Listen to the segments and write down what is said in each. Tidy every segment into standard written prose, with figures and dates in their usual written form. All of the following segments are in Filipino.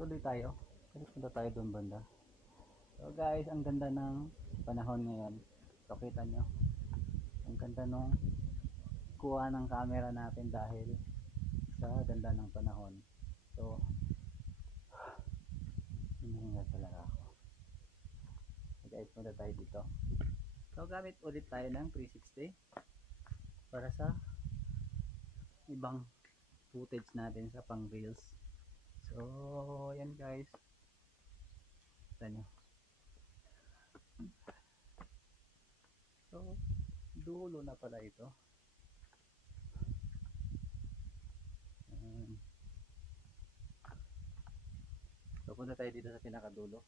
tuloy tayo. Punta tayo doon banda. So guys, ang ganda ng panahon ngayon. So kita nyo, ang ganda nung kuha ng camera natin dahil sa ganda ng panahon. So hinihinga talaga ako. So guys, punta tayo dito. So gamit ulit tayo ng 360 para sa ibang footage natin sa pang reels. So yan guys, kita nyo. So dulo na pala ito. So punta tayo dito sa pinakadulo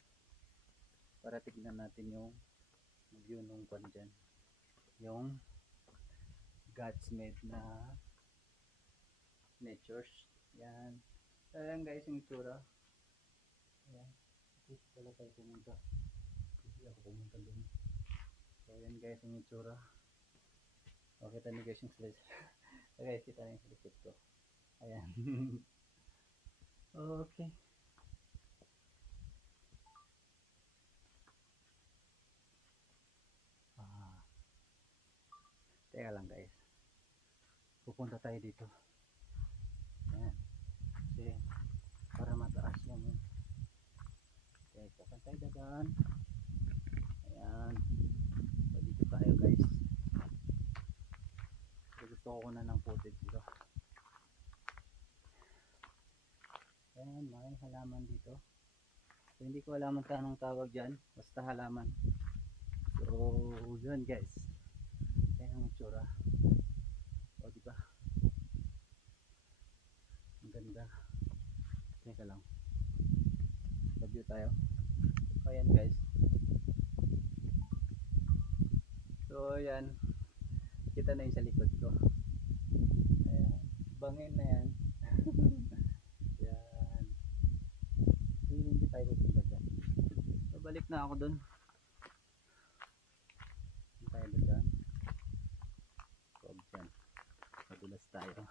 para tignan natin yung view nung kwan dyan, yung God's made na natures. Yan. So yan guys yung itsura. Yan. Kasi pala tayo pumunta. Kasi ako pumunta dun. So yan guys yung itsura. O kita nyo guys yung slice. So guys, kita nyo yung slice ko. Ayan. Okay. Teka lang guys, pupunta tayo dito. Ayan. Kasi para mataas yung okay, pasan tayo dadaan. Ayan. So dito tayo guys. So gusto ko na ng footage dito. Ayan, may halaman dito. So hindi ko alam kung anong tawag dyan, basta halaman. So yun guys, ayan ang itsura. O diba, ang ganda. Teka lang, review tayo. Ayan guys, so ayan, kita na yung sa likod ko. Ayan, bangin na yan. Yan, hindi tayo pupunta dyan. So balik na ako dun. Tayo dyan. Huwag dyan, madulas tayo.